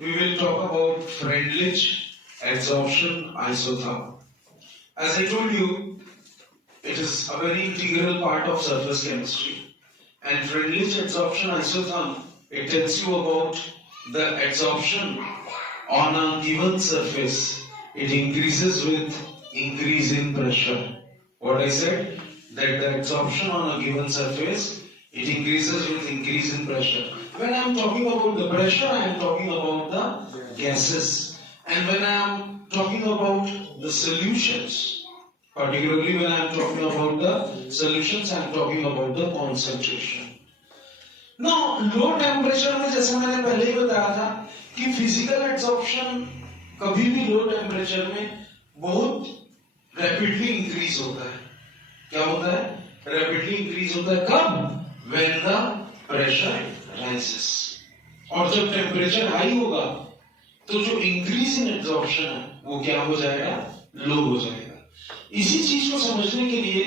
we will talk about Freundlich, adsorption, isotherm. As I told you, it is a very integral part of surface chemistry. And Freundlich, adsorption, isotherm, it tells you about the adsorption on a given surface. It increases with increase in pressure. What I said? That the adsorption on a given surface, it increases with increase in pressure. When I am talking about the pressure, I am talking about the gases. And when I am talking about the solutions, particularly when I am talking about the solutions, I am talking about the concentration. Now, low temperature में जैसे मैंने पहले ही बताया था कि physical adsorption कभी भी low temperature में बहुत rapidly increase होता है. क्या होता है? Rapidly increase होता है कब? When the pressure rises. और जब temperature high होगा तो जो increase in adsorption है वो क्या हो जाएगा? Low हो जाएगा. इसी चीज को समझने के लिए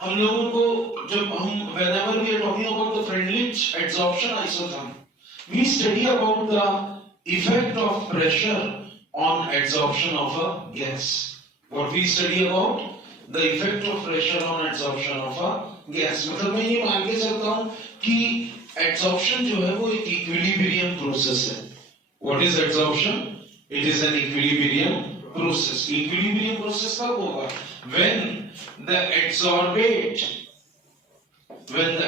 हम लोगों को जब हम whenever we are talking about the Freundlich, adsorption, isotherm, we study about the effect of pressure on adsorption of a gas. What we study about? The effect of pressure on adsorption of a gas. मतलब मैं ये मान के चलता हूँ कि adsorption जो है वो एक equilibrium process है. What is adsorption? It is an equilibrium process. Equilibrium process कब होगा? When the adsorbate and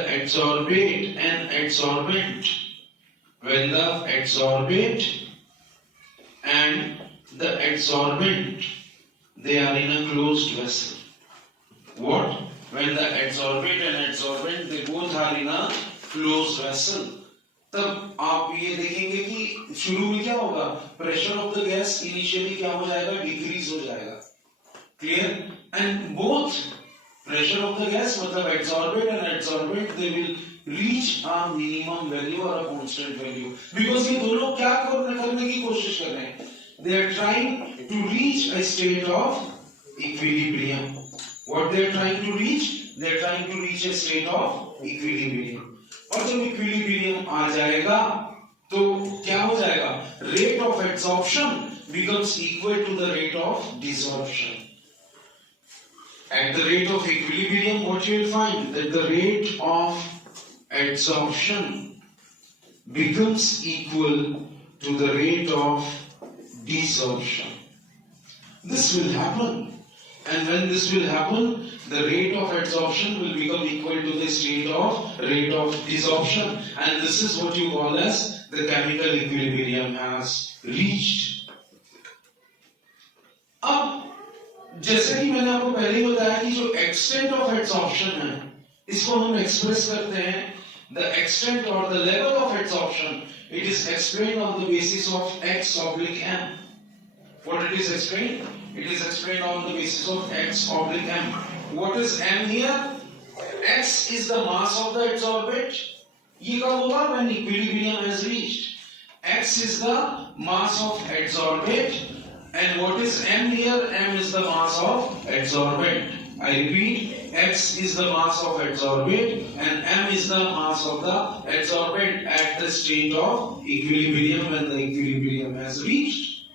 adsorbent, when the adsorbate and the adsorbent, they are in a closed vessel. What? When the adsorbate and adsorbent, they both are in a closed vessel. तब आप ये देखेंगे कि शुरू में क्या होगा? Pressure of the gas initially क्या हो जाएगा? डिक्रीज हो जाएगा. Clear? And both pressure of the gas मतलब adsorbate and adsorbent, they will reach a minimum value or a constant value. Because ये दोनों क्या करने की कोशिश कर रहे हैं? They are trying to reach a state of equilibrium. What they are trying to reach? They are trying to reach a state of equilibrium. और जब इक्विलिब्रियम आ जाएगा तो क्या हो जाएगा? Rate of adsorption becomes equal to the rate of desorption. At the rate of equilibrium, what you will find? That the rate of adsorption becomes equal to the rate of desorption. This will happen. And when this will happen, the rate of adsorption will become equal to the rate of desorption. And this is what you call as the chemical equilibrium has reached. अब जैसे कि मैंने आपको पहले ही बताया कि जो extent of adsorption है, इसको हम express करते हैं, the extent or the level of adsorption, it is explained on the basis of x/m. What it is explained? It is explained on the basis of x/m. What is m here? X is the mass of the adsorbate. ये कब होगा? When equilibrium has reached. X is the mass of adsorbate. And what is m here? M is the mass of adsorbate. I repeat, X is the mass of adsorbate and m is the mass of the adsorbate at the state of equilibrium when the equilibrium has reached.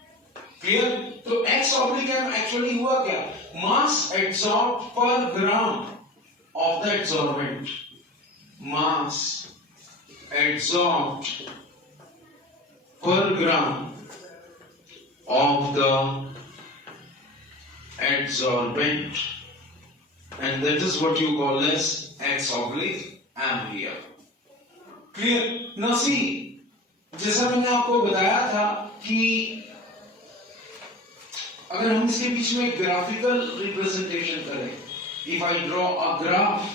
Clear? तो x/m actually हुआ क्या? Mass adsorbed per gram of the adsorbent. Mass adsorbed per gram of the adsorbent, and that is what you call as x/m here. Clear? Now see, जैसा मैंने आपको बताया था कि अगर हम इसके बीच में ग्राफिकल रिप्रेजेंटेशन करें, if I draw a graph,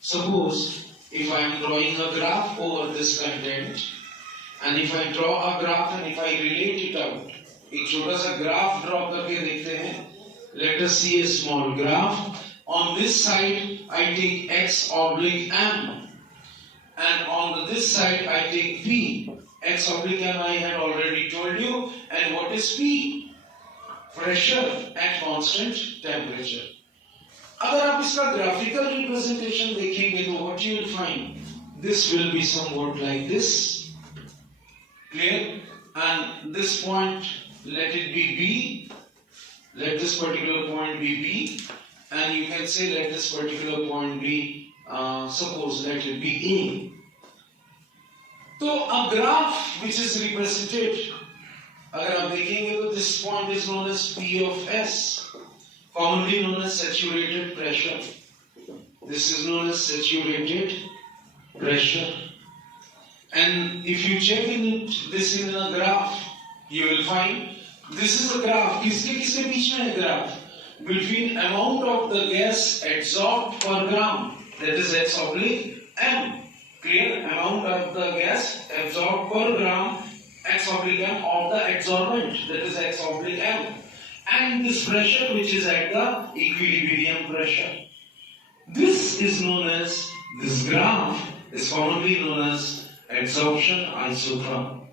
suppose if I am drawing a graph over this content, and if I draw a graph and if I relate it out, एक छोटा सा ग्राफ ड्रॉ करके देखते हैं. Let us see a small graph. On this side I take x/m, and on this side I take p. x/m I had already told you, and what is p? Pressure at constant temperature. अगर आप इसका graphical representation देखेंगे तो what you will find? This will be somewhat like this. Clear? and this point, let it be B. Let this particular point be B, and you can say let this particular point be, suppose let it be A. तो a graph which is represented, अगर आप देखेंगे तो this point is known as P of S, commonly known as saturated pressure. This is known as saturated pressure. And if you check this in a graph, you will find this is a graph. किसके किसके बीच में है graph? Between amount of the gas adsorbed per gram, that is X oblique M. Clear? Amount of the gas absorbed per gram, X oblique M of the adsorbent, that is X oblique M. And this pressure which is at the equilibrium pressure. This is known as, this graph is commonly known as adsorption isotherm.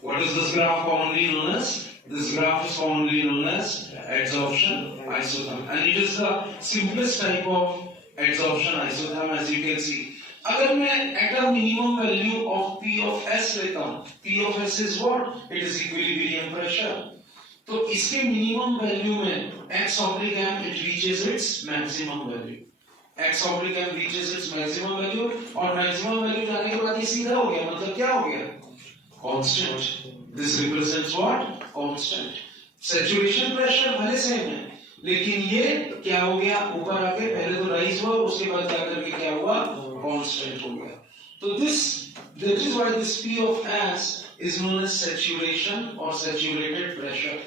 What is this graph commonly known as? This graph is commonly known as adsorption isotherm, and it is the simplest type of adsorption isotherm, as you can see. अगर मैं at a minimum value of P of S लेता हूँ, P of S is what? It is equilibrium pressure. तो इसके minimum value में X oblique M it reaches its maximum value. X oblique M reaches its maximum value, और maximum value जाने के बाद ये सीधा हो गया, मतलब क्या हो गया? Constant. This represents what? Constant. Saturation pressure भले सेम है, लेकिन ये क्या हो गया? ऊपर आके पहले तो राइज हुआ, उसके बाद जाकर के क्या हुआ? Constant हो गया. तो that is why this P of S is known as saturation or saturated pressure.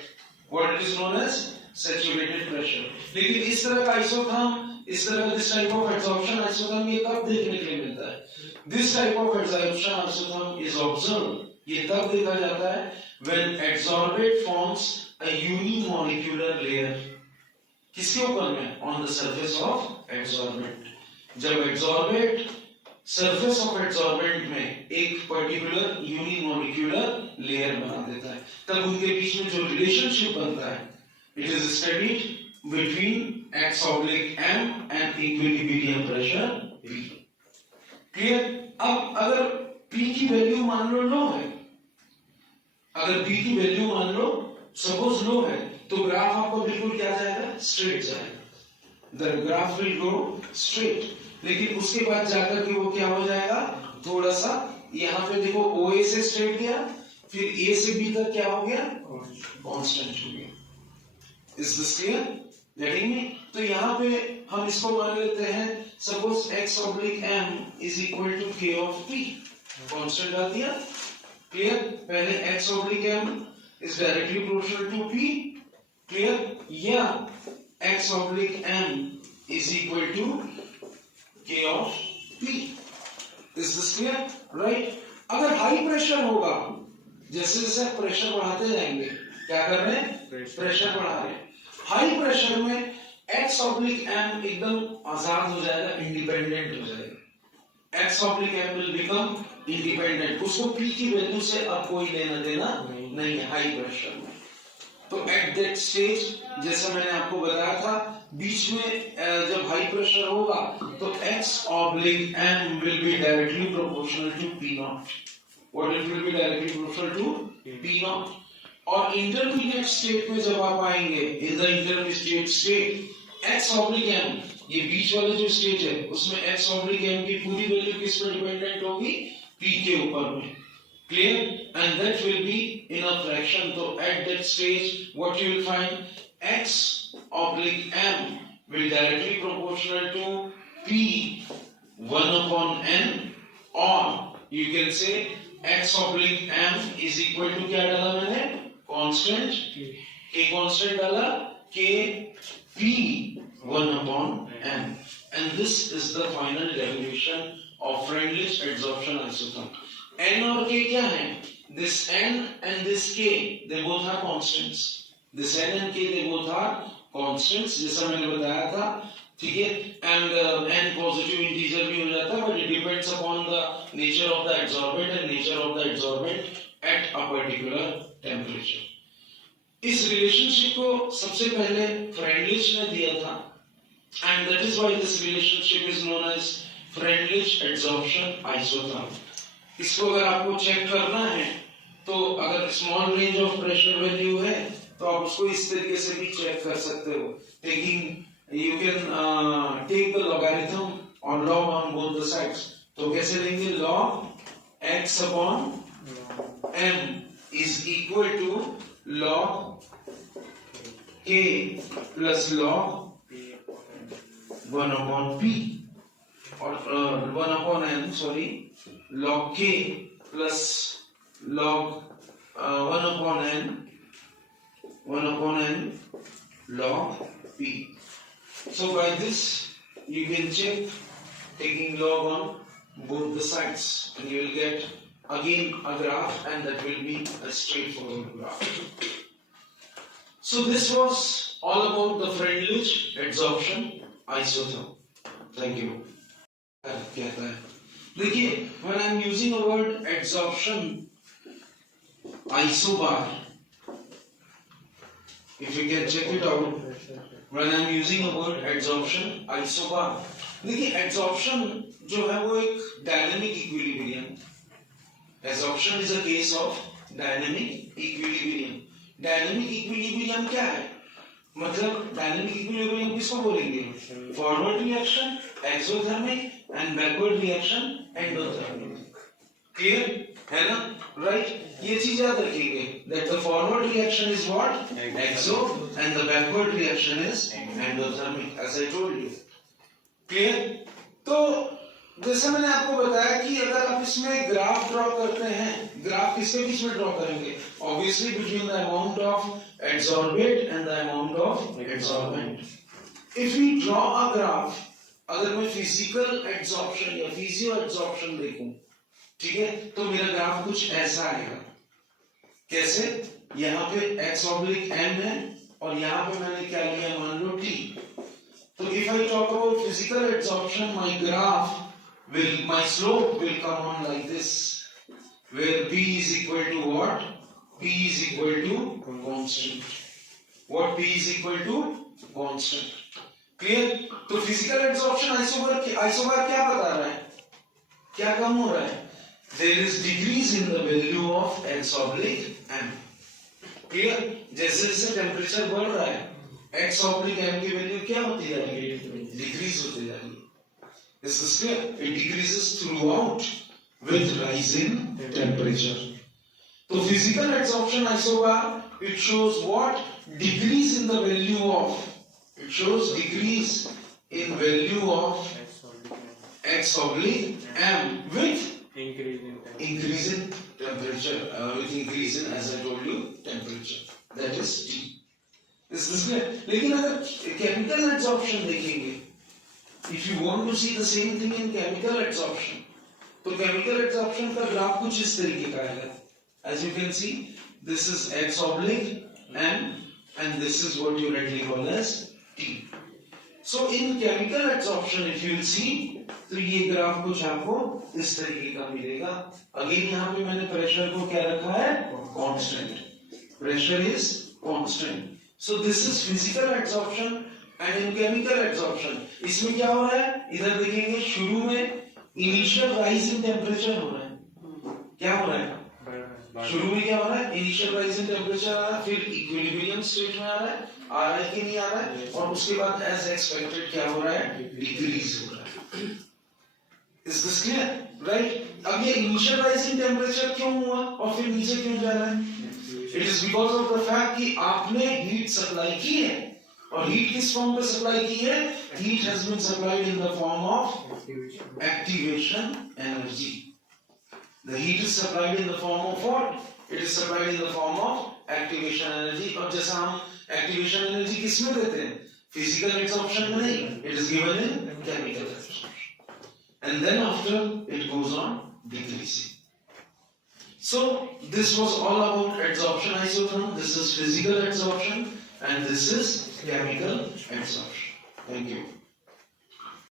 What it is known as? Saturated pressure. लेकिन इस तरह का isotherm, इस तरह का this type of adsorption isotherm ये कब देखने के लिए मिलता है? This type of adsorption isotherm is observed. ये तब देखा जाता है when adsorbate forms a unimolecular layer. किसके ऊपर में? On the surface of adsorbent. जब adsorbate surface of adsorbent में एक particular unimolecular layer बना देता है, तब उनके बीच में जो relationship बनता है, it is studied between X oblique M and equilibrium pressure P. Clear? अब अगर P की वैल्यू मान लो लो है, अगर P की वैल्यू मान लो सपोज लो है, तो ग्राफ आपको बिल्कुल क्या जाएगा? स्ट्रेट जाएगा. The graph will go straight. लेकिन उसके बाद जाकर के वो क्या हो जाएगा? थोड़ा सा यहाँ पे देखो OA से स्ट्रेट गया, फिर A से B तक क्या हो गया? कांस्टेंट हो गया. Is this clear? Getting me? तो यहाँ पे हम इसको मान लेते हैं suppose X oblique M is equal to K of P. Constant डाल दिया. Clear? पहले X oblique M is directly proportional to P. Clear? या X oblique M is equal to K of P. Is this clear? Right? अगर high pressure होगा, जैसे जैसे pressure बढ़ाते जाएंगे, क्या कर रहे हैं? प्रेशर बढ़ा रहे हैं. हाई प्रेशर में X oblique M एकदम आजाद हो जाएगा, इंडिपेंडेंट हो जाएगा. X oblique M will become independent. उसको P की वैल्यू से अब कोई लेना देना नहीं है हाई प्रेशर में. तो एट दैट स्टेज, जैसा मैंने आपको बताया था, बीच में जब हाई प्रेशर होगा तो X oblique M will be directly proportional to P naught. What it will be directly proportional to? P naught. और इंटरमीडिएट स्टेट में जब आप आएंगे, in the intermediate state, X oblique M, ये बीच वाले जो स्टेट है, उसमें X oblique M की पूरी वैल्यू किस पर डिपेंडेंट होगी? P के ऊपर में. Clear? And that will be in a fraction. So at that stage, what you will find? X oblique M will directly proportional to P 1 upon N, or you can say X oblique M is equal to क्या डाला मैंने? Constant. K constant डाला, K P 1 upon N. And this is the final derivation of Freundlich adsorption isotherm. N और K क्या है? This N and this K, they both are constants. This N and K, they both are constants, जैसा मैंने बताया था, ठीक है? And N positive integer भी हो जाता है, but it depends upon the nature of the adsorbent and nature of the adsorbent at a particular temperature. इस relationship को सबसे पहले Freundlich ने दिया था, and that is why this relationship is known as Freundlich adsorption isotherm. इसको अगर आपको चेक करना है तो अगर small range of pressure value है तो आप उसको इस तरीके से भी चेक कर सकते हो, taking you can take the logarithm और log on both the sides. तो कैसे लेंगे, log x upon m is equal to log k plus log 1 upon p और 1 upon n, sorry, log k plus log 1 upon n log p. So by this you can check taking log on both the sides and you will get again a graph, and that will be a straightforward graph. So this was all about the Freundlich adsorption isotherm. Thank you. कहता है, देखिए, when I am using a word adsorption isobar, if you can check it out, when I am using a word adsorption isobar, देखिए adsorption जो है वो एक dynamic equilibrium, adsorption is a case of dynamic equilibrium. dynamic equilibrium क्या है, मतलब dynamic equilibrium किसको बोलेंगे, forward reaction exothermic and backward reaction endothermic. Clear है ना, राइट? ये चीज याद रखिएगा, that the forward reaction is what, exo, and the backward reaction is endothermic, as I told you. Clear? तो जैसे मैंने आपको बताया कि अगर आप इसमें ग्राफ ड्रॉ करते हैं, ग्राफ किसके बीच में ड्रॉ करेंगे, obviously between the amount of adsorbate and the amount of adsorbent. If we draw a graph, अगर मैं फिजिकल एडसॉर्प्शन या फिजियो एडसॉर्प्शन देखूं, ठीक है, तो मेरा ग्राफ कुछ ऐसा आएगा। कैसे, यहाँ पे x ऑब्लिक m है और यहाँ पे मैंने क्या लिया, मान लो t। तो if I talk about physical adsorption, my slope will come on like this, where p is equal to what? P is equal to constant. What p is equal to? Constant. Clear? तो physical adsorption isobar क्या बता रहा है, क्या कम हो रहा है? There is decrease in the value of x oblique m. Clear? जैसे जैसे टेम्परेचर बढ़ रहा है, x oblique m की वैल्यू क्या होती जा रही है, डिक्रीज होती जा रही है। Is this clear? It decreases throughout with rise in temperature. So physical adsorption isobar, it shows what? Decrease in the value of, it shows decrease in value of x oblique m with increase in temperature, with increase in, as I told you, temperature, that is T. Is this clear? लेकिन अगर chemical adsorption देखेंगे, if you want to see the same thing in chemical adsorption, तो chemical adsorption का graph कुछ इस तरीके का आएगा। As you can see, this is x oblique m and this is what you readily call as T. So in chemical adsorption, if you will see, तो ये graph कुछ आपको इस तरीके का मिलेगा। अगेन यहाँ पे मैंने प्रेशर को क्या रखा है, constant, pressure is constant. So this is physical adsorption and in chemical adsorption इसमें क्या हो रहा है, इधर देखेंगे शुरू में इनिशियल राइज इन टेम्परेचर हो रहा है। क्या हो रहा है, शुरू में क्या हो रहा है, इनिशियल राइज इन टेम्परेचर आ रहा है, फिर इक्विलिब्रियम स्टेट में आ रहा है कि नहीं आ रहा है, और उसके बाद एज एक्सपेक्टेड क्या हो रहा है, डिक्रीज हो रहा है। Is this clear? Right? अब ये इनिशियल राइज इन टेम्परेचर क्यों हुआ और फिर नीचे क्यों जा रहा है? It is because of the fact कि आपने हीट सप्लाई की है, और हीट किस फॉर्म में सप्लाई की है, heat has been supplied in the form of activation energy. The heat is supplied in the form of what? It is supplied in the form of activation energy. और जैसा हम activation energy किस में देते हैं, physical adsorption में नहीं, it is given in chemical adsorption. And then after it goes on decreasing. So this was all about adsorption isotherm. This is physical adsorption and this is chemical adsorption. Thank you.